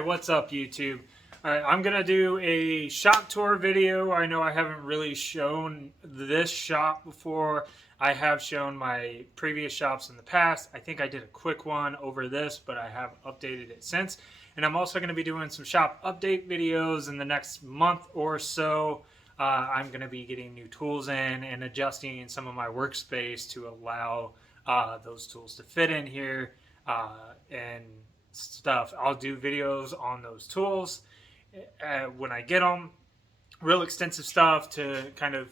Alright, what's up YouTube? Alright, I'm gonna do a shop tour video. I know I haven't really shown this shop before. I have shown my previous shops in the past. I think I did a quick one over this, but I have updated it since. And I'm also going to be doing some shop update videos in the next month or so. I'm going to be getting new tools in and adjusting some of my workspace to allow those tools to fit in here and stuff. I'll do videos on those tools when I get them. Real extensive stuff to kind of,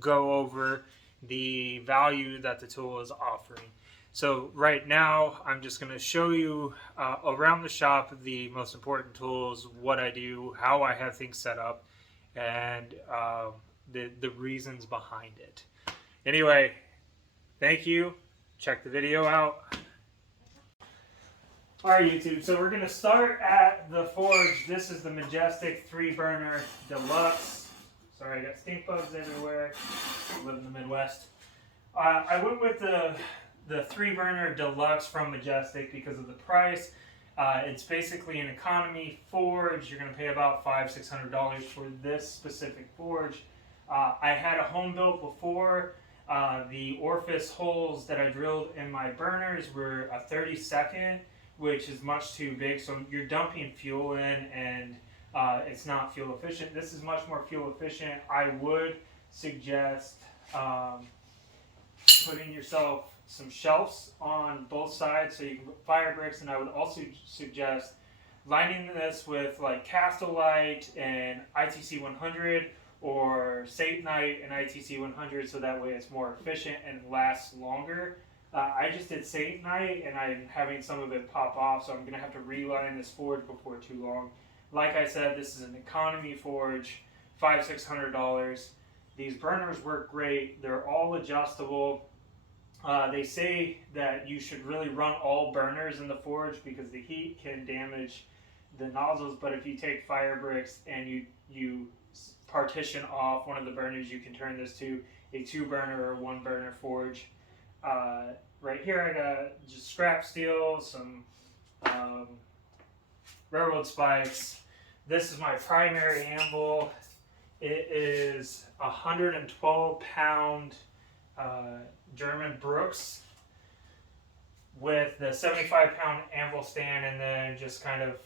go over the value that the tool is offering. So right now, I'm just going to show you around the shop the most important tools, what I do, how I have things set up, and the reasons behind it. Anyway, thank you. Check the video out. Alright YouTube, so we're going to start at the forge. This is the Majestic 3-burner Deluxe. Sorry, I got stink bugs everywhere. I live in the Midwest. I went with the 3-burner Deluxe from Majestic because of the price. It's basically an economy forge. You're going to pay about $500–600 for this specific forge. I had a home built before. The orifice holes that I drilled in my burners were a 32nd, which is much too big. So you're dumping fuel in and it's not fuel efficient. This is much more fuel efficient. I would suggest putting yourself some shelves on both sides so you can put fire bricks, and I would also suggest lining this with like Castlelite and ITC 100 or Satanite and ITC 100 so that way it's more efficient and lasts longer. I just did Satanite and I'm having some of it pop off, so I'm going to have to reline this forge before too long. Like I said, this is an economy forge, $500–600. These burners work great. They're all adjustable. They say that you should really run all burners in the forge because the heat can damage the nozzles, but if you take fire bricks and you partition off one of the burners, you can turn this to a 2-burner or 1-burner forge. Right here I got just scrap steel, some railroad spikes. This is my primary anvil. It is a 112-pound German Brooks with the 75-pound anvil stand, and then just kind of,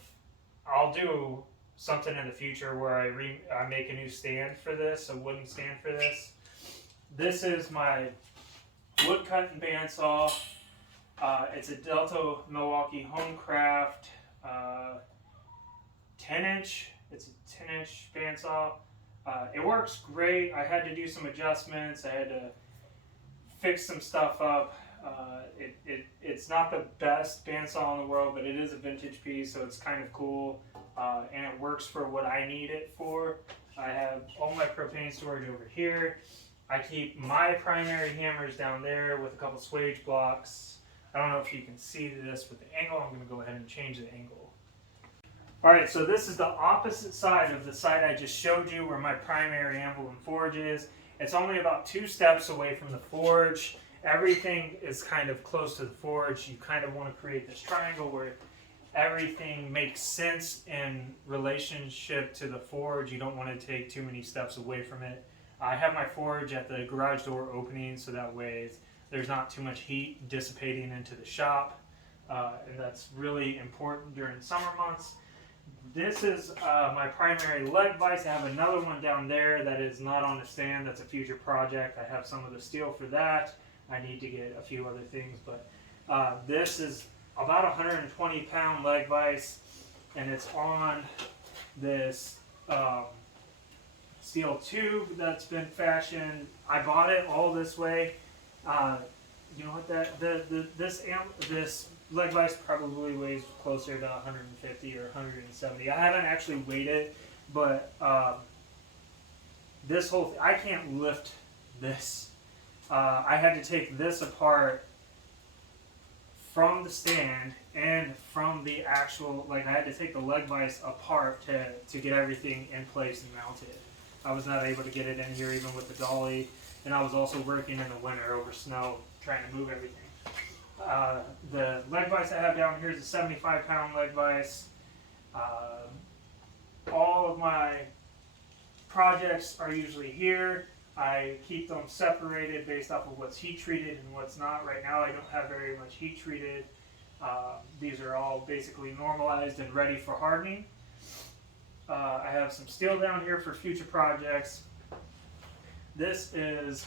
I'll do something in the future where I make a new stand for this, a wooden stand for this. This is my wood cutting bandsaw. It's a Delta Milwaukee Homecraft 10-inch. It's a 10-inch bandsaw. It works great. I had to do some adjustments. I had to fix some stuff up. It's not the best bandsaw in the world, but it is a vintage piece, so it's kind of cool. And it works for what I need it for. I have all my propane storage over here. I keep my primary hammers down there with a couple swage blocks. I don't know if you can see this with the angle. I'm going to go ahead and change the angle. Alright, so this is the opposite side of the side I just showed you where my primary anvil and forge is. It's only about 2 steps away from the forge. Everything is kind of close to the forge. You kind of want to create this triangle where everything makes sense in relationship to the forge. You don't want to take too many steps away from it. I have my forge at the garage door opening so that way there's not too much heat dissipating into the shop. And that's really important during summer months. This is my primary leg vise. I have another one down there that is not on the stand. That's a future project. I have some of the steel for that. I need to get a few other things, but this is about a 120-pound leg vise, and it's on this steel tube that's been fashioned. I bought it all this way. You know what, this leg vise probably weighs closer to 150 or 170. I haven't actually weighed it, but this whole I can't lift this. I had to take this apart from the stand and from the actual, I had to take the leg vise apart to get everything in place and mounted. I was not able to get it in here even with the dolly, and I was also working in the winter over snow trying to move everything. The leg vise I have down here is a 75-pound leg vise. All of my projects are usually here. I keep them separated based off of what's heat treated and what's not. Right now I don't have very much heat treated. These are all basically normalized and ready for hardening. I have some steel down here for future projects. This is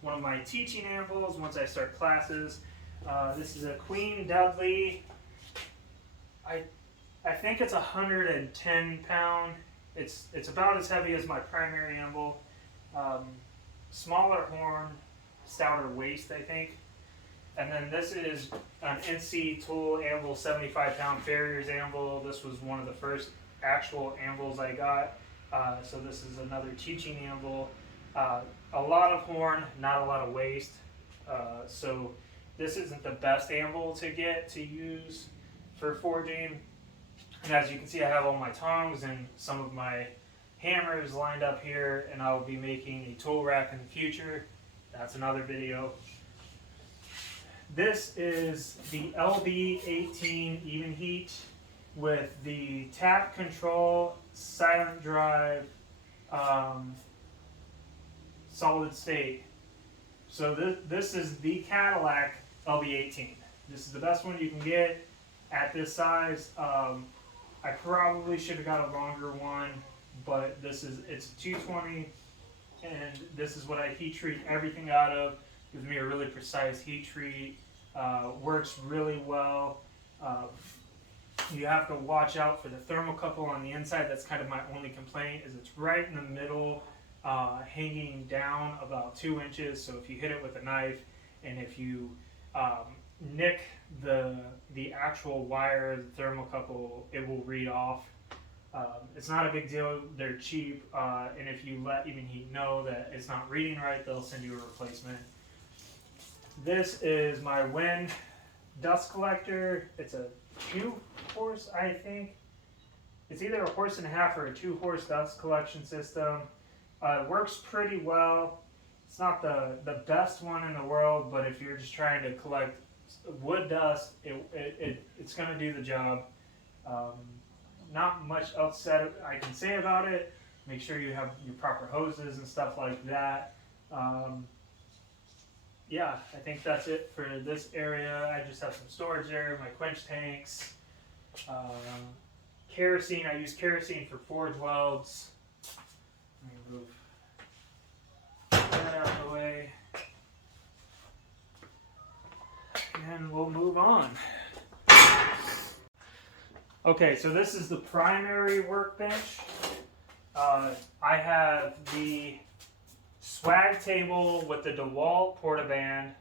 one of my teaching anvils once I start classes. This is a Queen Dudley. I think it's 110 pound. It's about as heavy as my primary anvil. Smaller horn, stouter waist, I think. And then this is an NC Tool Anvil 75 pound Farrier's anvil. This was one of the first actual anvils I got. So this is another teaching anvil. A lot of horn, not a lot of waist. So this isn't the best anvil to get to use for forging. And as you can see, I have all my tongs and some of my hammers lined up here, and I'll be making a tool rack in the future. That's another video. This is the LB18 even heat with the tap control, silent drive, solid state. So this is the Cadillac LB18. This is the best one you can get at this size. I probably should have got a longer one, but it's 220, and this is what I heat treat everything out of. Gives me a really precise heat treat. Works really well. You have to watch out for the thermocouple on the inside. That's kind of my only complaint, is it's right in the middle, hanging down about 2 inches. So if you hit it with a knife, and if you nick the actual wire, the thermocouple, it will read off. It's not a big deal. They're cheap, and if you let Even Heat know that it's not reading right, they'll send you a replacement. This is my wind dust collector. It's a 2-horse, I think. It's either a 1.5 horse or a 2-horse dust collection system. It works pretty well. It's not the best one in the world, but if you're just trying to collect wood dust, it's going to do the job. Not much else I can say about it. Make sure you have your proper hoses and stuff like that. Yeah, I think that's it for this area. I just have some storage there, my quench tanks, kerosene. I use kerosene for forge welds. Let me move that out of the way. And we'll move on. Okay, so this is the primary workbench. I have the swag table with the DeWalt portaband.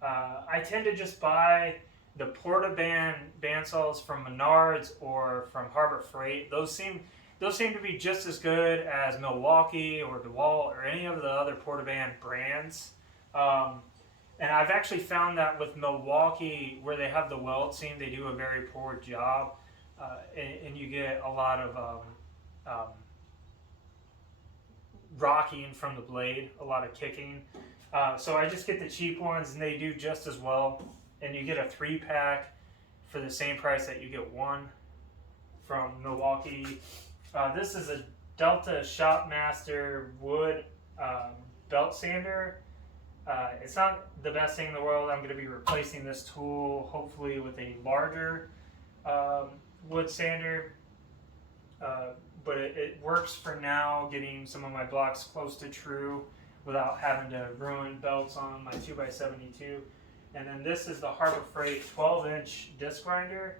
I tend to just buy the portaband bandsaws from Menards or from Harbor Freight. Those seem to be just as good as Milwaukee or DeWalt or any of the other portaband brands. And I've actually found that with Milwaukee, where they have the weld seam, they do a very poor job, and you get a lot of rocking from the blade, a lot of kicking. So I just get the cheap ones, and they do just as well. And you get a 3-pack for the same price that you get one from Milwaukee. This is a Delta Shopmaster wood belt sander. It's not the best thing in the world. I'm going to be replacing this tool hopefully with a larger wood sander. But it works for now, getting some of my blocks close to true without having to ruin belts on my 2x72. And then this is the Harbor Freight 12-inch disc grinder.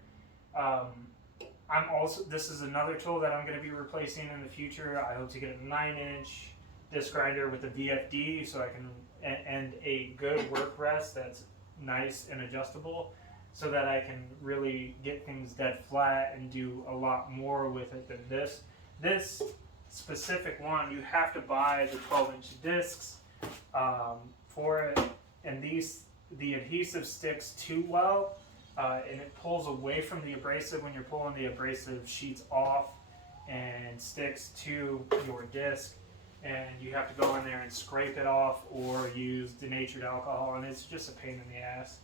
This is another tool that I'm going to be replacing in the future. I hope to get a 9-inch disc grinder with a VFD, so I can and a good work rest that's nice and adjustable, so that I can really get things dead flat and do a lot more with it than this. This specific one, you have to buy the 12-inch discs for it, and the adhesive sticks too well, and it pulls away from the abrasive when you're pulling the abrasive sheets off, and sticks to your disc, and you have to go in there and scrape it off or use denatured alcohol, and it's just a pain in the ass.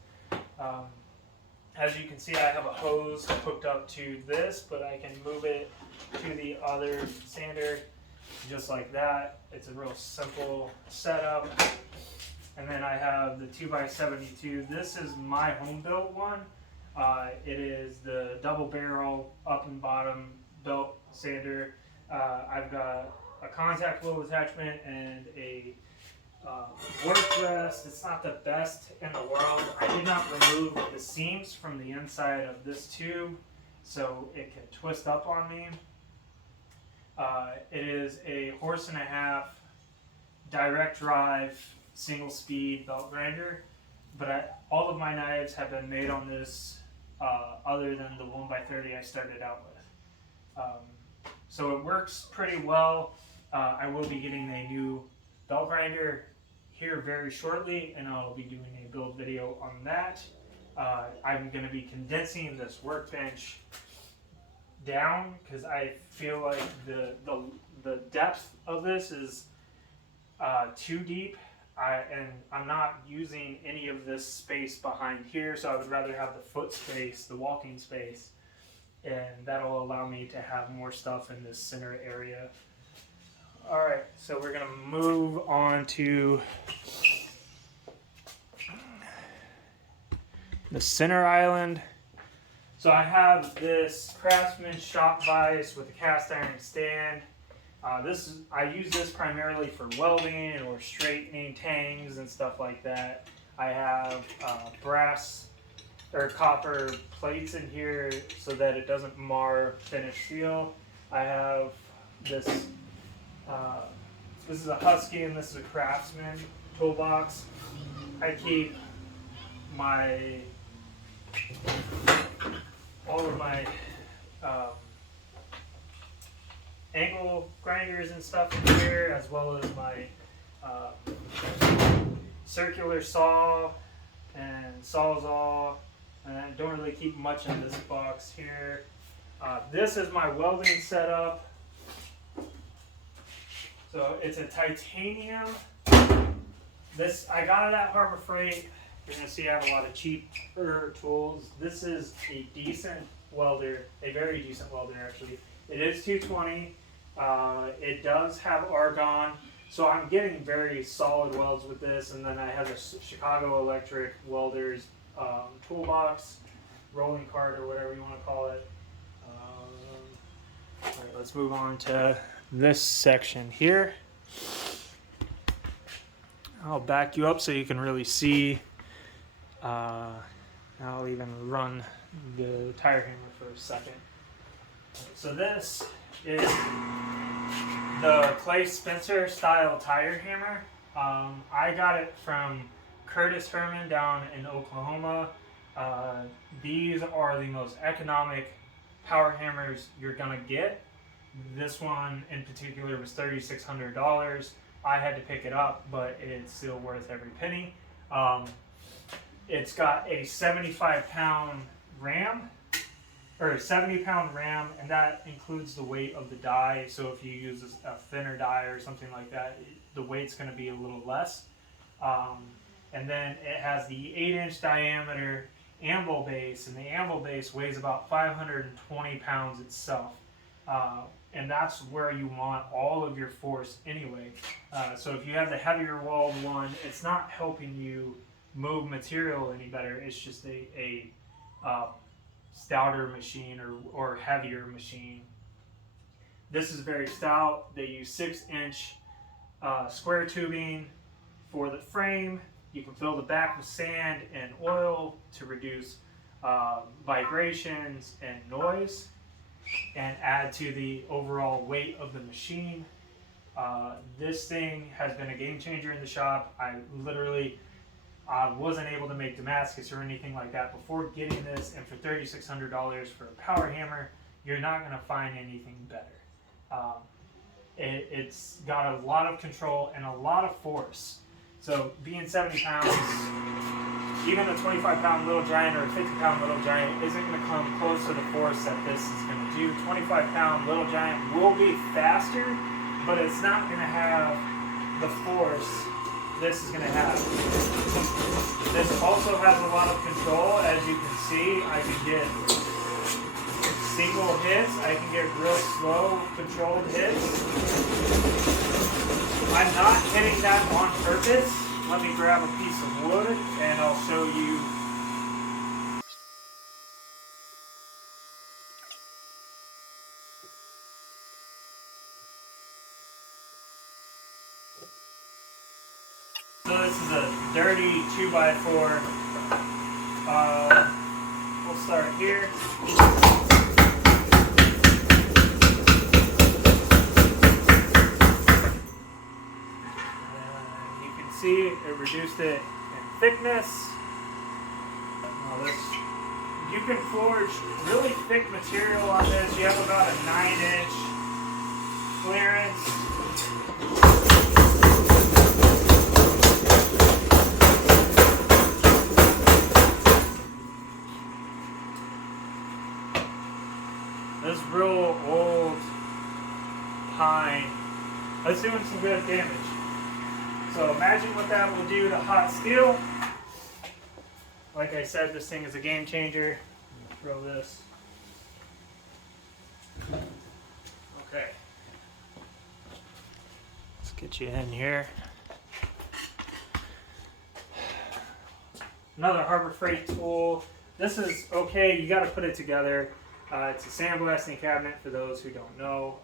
As you can see, I have a hose hooked up to this, but I can move it to the other sander just like that. It's a real simple setup. And then I have the 2x72. This is my home built one. It is the double barrel up and bottom belt sander. I've got a contact wheel attachment and a work rest. It's not the best in the world. I did not remove the seams from the inside of this tube so it can twist up on me. It is a 1.5 horse direct drive single speed belt grinder, but all of my knives have been made on this other than the 1x30 I started out with. So it works pretty well. I will be getting a new belt grinder here very shortly, and I'll be doing a build video on that. I'm going to be condensing this workbench down because I feel like the depth of this is too deep, and I'm not using any of this space behind here, so I would rather have the foot space, the walking space, and that'll allow me to have more stuff in this center area. Alright, so we're going to move on to the center island. So I have this Craftsman shop vise with a cast iron stand. I use this primarily for welding or straightening tangs and stuff like that. I have brass or copper plates in here so that it doesn't mar finished steel. I have this. This is a Husky and this is a Craftsman toolbox. I keep all of my angle grinders and stuff in here, as well as my circular saw and sawzall. And I don't really keep much in this box here. This is my welding setup. So it's a titanium. This I got it at Harbor Freight. You're gonna see I have a lot of cheaper tools. This is a decent welder, a very decent welder actually. It is 220. It does have argon, so I'm getting very solid welds with this. And then I have a Chicago Electric welders toolbox, rolling cart or whatever you want to call it. All right, let's move on to this section here. I'll back you up so you can really see. I'll even run the tire hammer for a second. So this is the Clay Spencer style tire hammer. I got it from Curtis Herman down in Oklahoma. These are the most economic power hammers you're gonna get. This one in particular was $3,600. I had to pick it up, but it's still worth every penny. It's got a 75-pound ram, or a 70-pound ram, and that includes the weight of the die. So if you use a thinner die or something like that, the weight's going to be a little less. And then it has the 8-inch diameter anvil base, and the anvil base weighs about 520 pounds itself. And that's where you want all of your force anyway. So if you have the heavier walled one, it's not helping you move material any better. It's just a stouter machine or heavier machine. This is very stout. They use 6-inch square tubing for the frame. You can fill the back with sand and oil to reduce vibrations and noise, and add to the overall weight of the machine. This thing has been a game changer in the shop. I literally wasn't able to make Damascus or anything like that before getting this, and for $3,600 for a power hammer, you're not going to find anything better. It's got a lot of control and a lot of force. So being 70 pounds, even a 25-pound little giant or a 50-pound little giant isn't going to come close to the force that this is going to do. 25-pound little giant will be faster, but it's not going to have the force this is going to have. This also has a lot of control. As you can see, I can get single hits. I can get real slow, controlled hits. I'm not hitting that on purpose. Let me grab a piece of wood and I'll show you. So this is a dirty 2x4. We'll start here. You can see it reduced it in thickness. You can forge really thick material on this. You have about a 9-inch clearance. This real old pine, that's doing some good damage. So imagine what that will do to hot steel. Like I said, this thing is a game changer. I'm gonna throw this. Okay. Let's get you in here. Another Harbor Freight tool. This is okay, you gotta put it together. It's a sandblasting cabinet for those who don't know.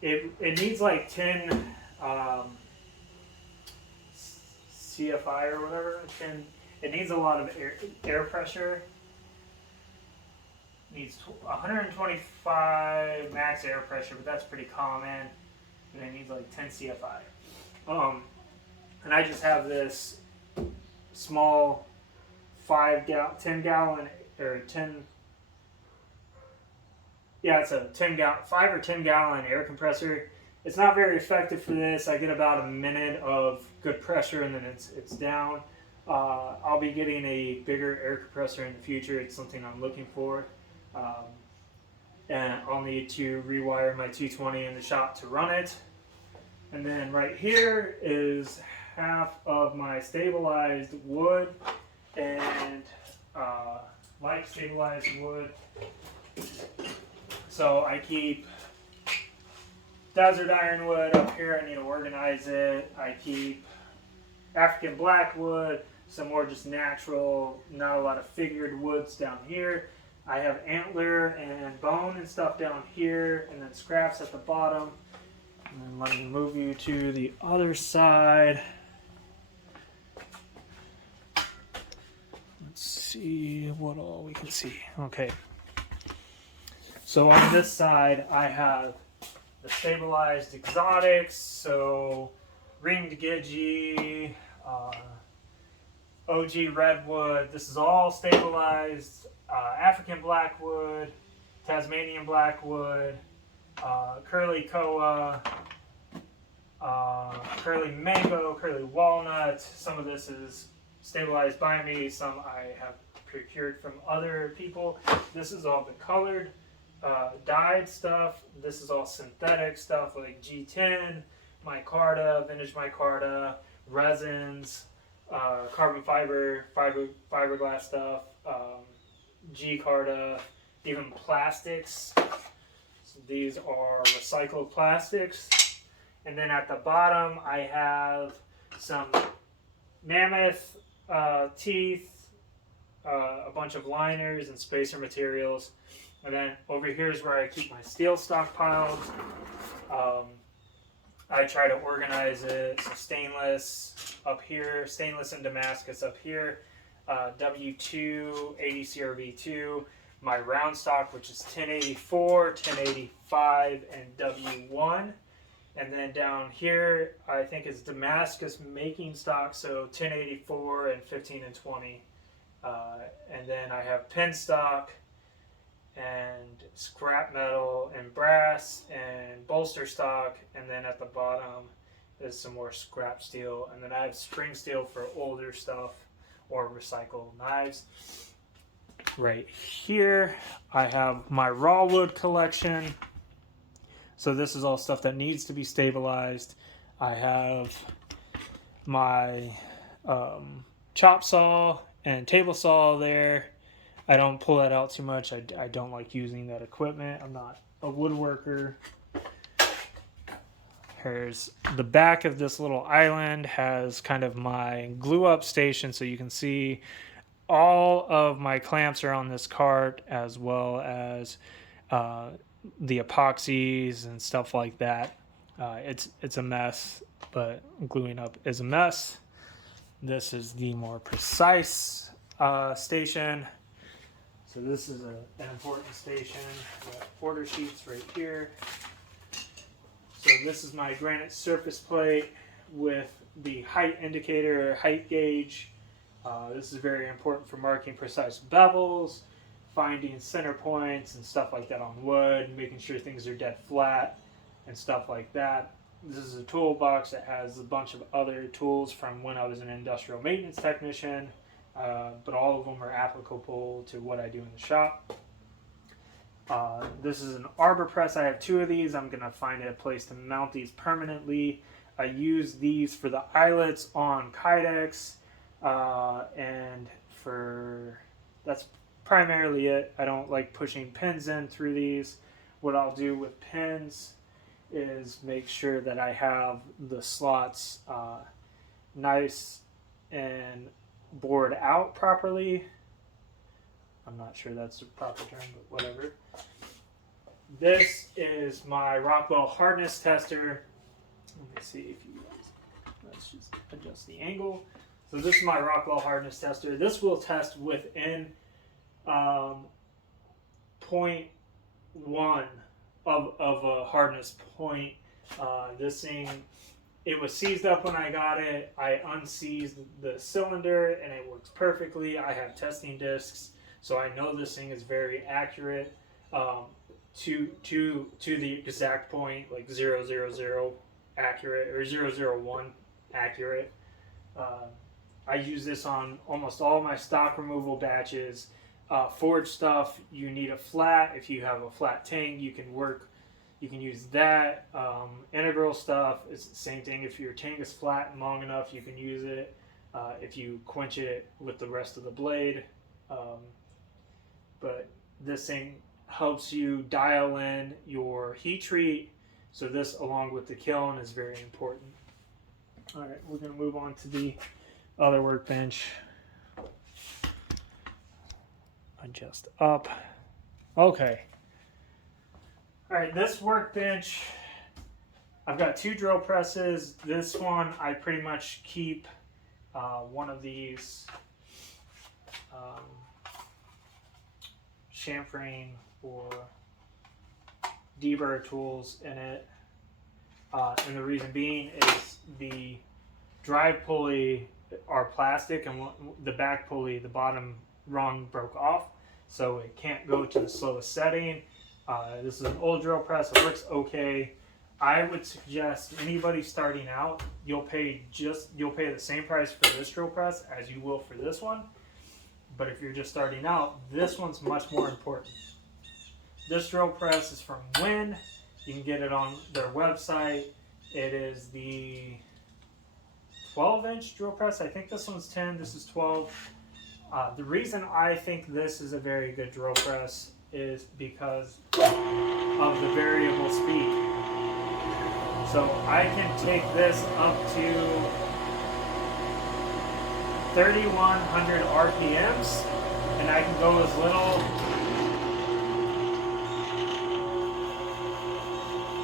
It needs like 10 CFI or whatever. It needs a lot of air pressure. It needs 125 max air pressure, but that's pretty common. And it needs like 10 CFI. And I just have this small 10 gallon. Or 10, yeah, it's a 5 or 10 gallon air compressor. It's not very effective for this. I get about a minute of good pressure and then it's down. I'll be getting a bigger air compressor in the future. It's something I'm looking for. And I'll need to rewire my 220 in the shop to run it. And then right here is half of my stabilized wood and light stabilized wood. So I keep desert ironwood up here. I need to organize it. I keep African blackwood, some more just natural, not a lot of figured woods down here. I have antler and bone and stuff down here, and then scraps at the bottom. And then let me move you to the other side. See what all we can see. Okay. So on this side, I have the stabilized exotics. So ringed Gidgee, OG redwood. This is all stabilized. African blackwood, Tasmanian blackwood, curly koa, curly mango, curly walnut. Some of this is stabilized by me, some I have procured from other people. This is all the colored, dyed stuff. This is all synthetic stuff like G10, micarta, vintage micarta, resins, carbon fiberglass stuff, G-carta, even plastics. So these are recycled plastics. And then at the bottom I have some mammoth teeth, a bunch of liners and spacer materials, and then over here is where I keep my steel stockpiled. I try to organize it. So stainless up here, stainless and Damascus up here, W2, 80 CRV2, my round stock, which is 1084, 1085, and W1. And then down here, I think it's Damascus making stock, so 1084 and 15 and 20. And then I have pen stock and scrap metal and brass and bolster stock. And then at the bottom is some more scrap steel. And then I have spring steel for older stuff or recycled knives. Right here, I have my raw wood collection. So this is all stuff that needs to be stabilized. I have my chop saw and table saw there. I don't pull that out too much. I don't like using that equipment. I'm not a woodworker. Here's the back of this little island has kind of my glue up station, so you can see all of my clamps are on this cart, as well as the epoxies and stuff like that. It's a mess, but gluing up is a mess. This is the more precise station. So this is an important station. Order sheets right here. So this is my granite surface plate with the height indicator, height gauge. This is very important for marking precise bevels, finding center points and stuff like that on wood, making sure things are dead flat and stuff like that. This is a toolbox that has a bunch of other tools from when I was an industrial maintenance technician, but all of them are applicable to what I do in the shop. This is an arbor press. I have 2 of these. I'm going to find a place to mount these permanently. I use these for the eyelets on Kydex, and that's primarily it. I don't like pushing pins in through these. What I'll do with pins is make sure that I have the slots nice and bored out properly. I'm not sure that's the proper term, but whatever. This is my Rockwell hardness tester. Let me see if you guys, let's just adjust the angle. So this is my Rockwell hardness tester. This will test within 0.1 of a hardness point. This thing, it was seized up when I got it. I unseized the cylinder and it works perfectly. I have testing discs, so I know this thing is very accurate to the exact point, like 000 accurate or 001 accurate. I use this on almost all my stock removal batches. Forge stuff, you need a flat. If you have a flat tank, you can use that. Integral stuff is the same thing. If your tank is flat and long enough, you can use it. If you quench it with the rest of the blade. But this thing helps you dial in your heat treat. So this, along with the kiln, is very important. All right, we're going to move on to the other workbench. Adjust up. Okay. All right, this workbench, I've got 2 drill presses. This one, I pretty much keep one of these chamfering or deburr tools in it. And the reason being is the drive pulley are plastic, and the back pulley, the bottom rung broke off, so it can't go to the slowest setting. This is an old drill press. It works okay. I would suggest anybody starting out, you'll pay the same price for this drill press as you will for this one. But if you're just starting out, this one's much more important. This drill press is from Win. You can get it on their website. It is the 12-inch drill press. I think this one's 10. This is 12. The reason I think this is a very good drill press is because of the variable speed. So I can take this up to 3,100 RPMs, and I can go as little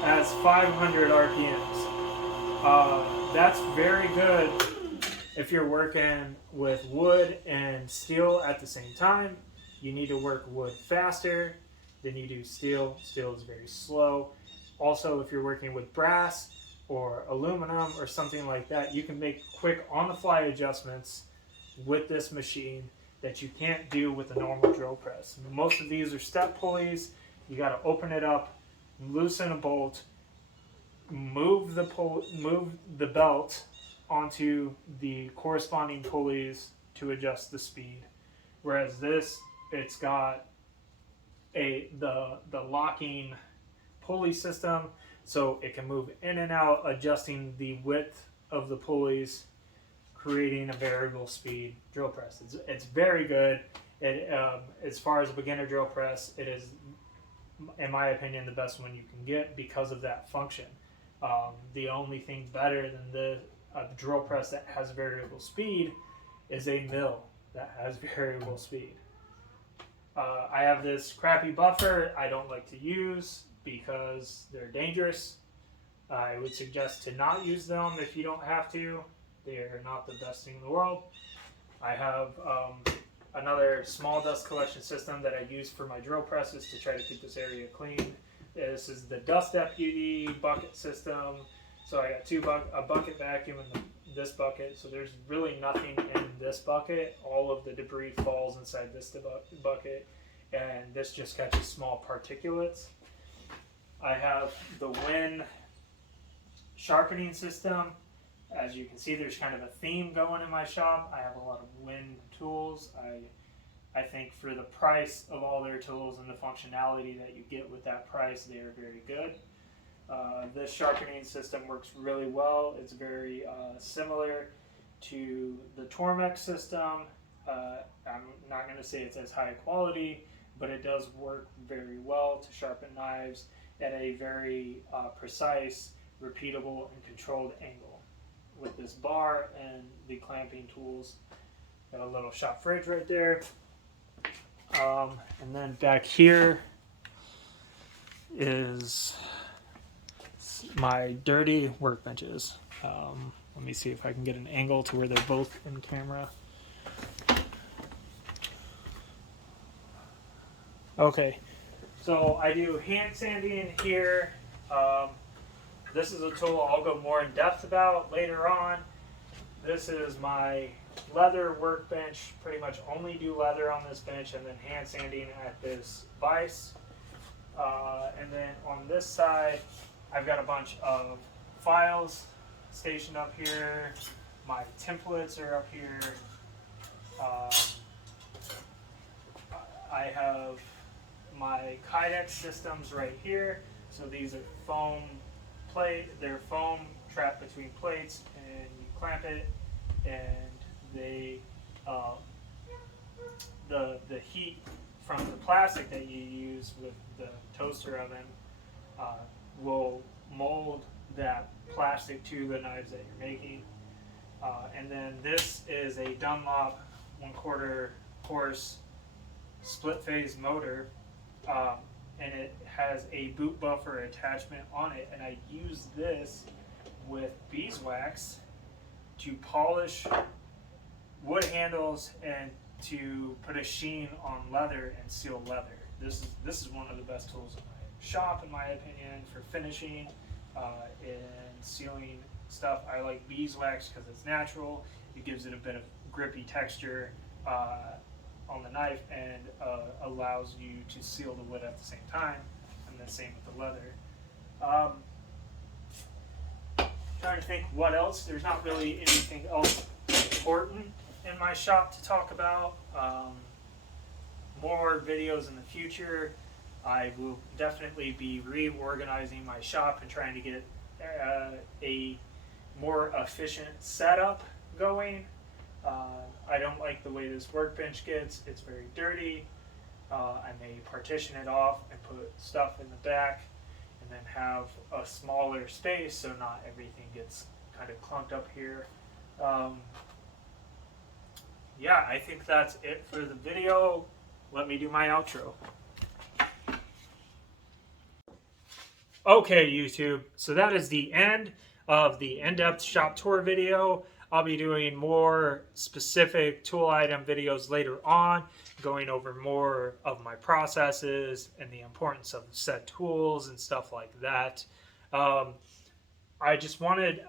as 500 RPMs. That's very good if you're working with wood and steel at the same time. You need to work wood faster than you do steel. Steel is very slow. Also, if you're working with brass or aluminum or something like that, you can make quick on-the-fly adjustments with this machine that you can't do with a normal drill press. Most of these are step pulleys. You got to open it up, loosen a bolt, move the belt onto the corresponding pulleys to adjust the speed. Whereas this, it's got the locking pulley system, so it can move in and out, adjusting the width of the pulleys, creating a variable speed drill press. It's very good. As far as a beginner drill press, it is, in my opinion, the best one you can get because of that function. The only thing better than the drill press that has variable speed is a mill that has variable speed. I have this crappy buffer I don't like to use because they're dangerous. I would suggest to not use them if you don't have to. They are not the best thing in the world. I have another small dust collection system that I use for my drill presses to try to keep this area clean. This is the Dust Deputy bucket system. So I got a bucket vacuum in this bucket. So there's really nothing in this bucket. All of the debris falls inside this bucket, and this just catches small particulates. I have the Win sharpening system. As you can see, there's kind of a theme going in my shop. I have a lot of Win tools. I think for the price of all their tools and the functionality that you get with that price, they are very good. This sharpening system works really well. It's very similar to the Tormex system. I'm not going to say it's as high quality, but it does work very well to sharpen knives at a very precise, repeatable, and controlled angle. With this bar and the clamping tools, got a little shop fridge right there. And then back here is my dirty workbenches. Let me see if I can get an angle to where they're both in camera. Okay, so I do hand sanding here. This is a tool I'll go more in depth about later on. This is my leather workbench. Pretty much only do leather on this bench and then hand sanding at this vise. And then on this side, I've got a bunch of files stationed up here. My templates are up here. I have my Kydex systems right here. So these are foam plate. They're foam trapped between plates, and you clamp it, and they the heat from the plastic that you use with the toaster oven will mold that plastic to the knives that you're making. And then this is a Dunlop 1/4 horse split phase motor, and it has a boot buffer attachment on it, and I use this with beeswax to polish wood handles and to put a sheen on leather and seal leather. This is one of the best tools in my shop, in my opinion, for finishing and sealing stuff. I like beeswax because it's natural. It gives it a bit of grippy texture on the knife, and allows you to seal the wood at the same time, and the same with the leather. Trying to think what else. There's not really anything else important in my shop to talk about. More videos in the future. I will definitely be reorganizing my shop and trying to get a more efficient setup going. I don't like the way this workbench gets. It's very dirty. I may partition it off and put stuff in the back, and then have a smaller space so not everything gets kind of clumped up here. Yeah, I think that's it for the video. Let me do my outro. Okay, YouTube, so that is the end of the in-depth shop tour video. I'll be doing more specific tool item videos later on, going over more of my processes and the importance of said tools and stuff like that. I just wanted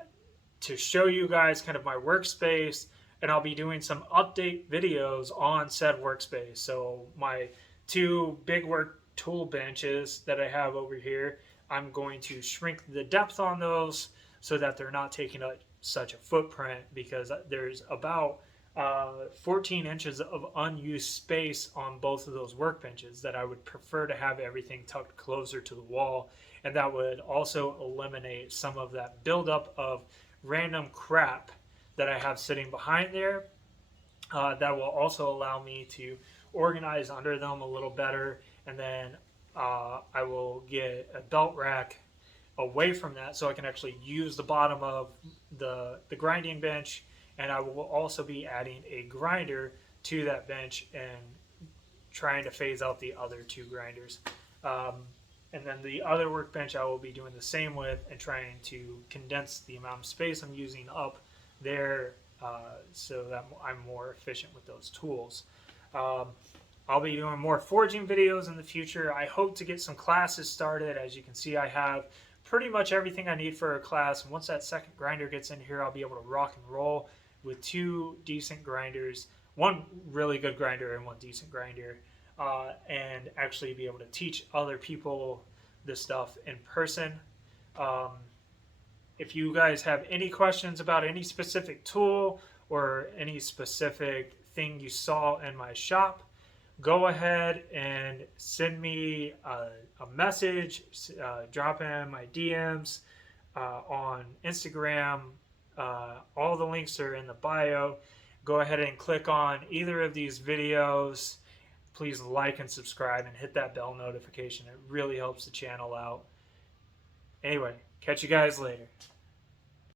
to show you guys kind of my workspace, and I'll be doing some update videos on said workspace. So my two big work tool benches that I have over here, I'm going to shrink the depth on those so that they're not taking up such a footprint, because there's about 14 inches of unused space on both of those workbenches that I would prefer to have everything tucked closer to the wall. And that would also eliminate some of that buildup of random crap that I have sitting behind there. That will also allow me to organize under them a little better. And then I will get a belt rack away from that so I can actually use the bottom of the grinding bench, and I will also be adding a grinder to that bench and trying to phase out the other two grinders. And then the other workbench I will be doing the same with and trying to condense the amount of space I'm using up there so that I'm more efficient with those tools. I'll be doing more forging videos in the future. I hope to get some classes started. As you can see, I have pretty much everything I need for a class. And once that second grinder gets in here, I'll be able to rock and roll with 2 decent grinders, 1 really good grinder and 1 decent grinder, and actually be able to teach other people this stuff in person. If you guys have any questions about any specific tool or any specific thing you saw in my shop, go ahead and send me a message, drop in my DMs on Instagram. All the links are in the bio. Go ahead and click on either of these videos. Please like and subscribe and hit that bell notification. It really helps the channel out. Anyway, catch you guys later.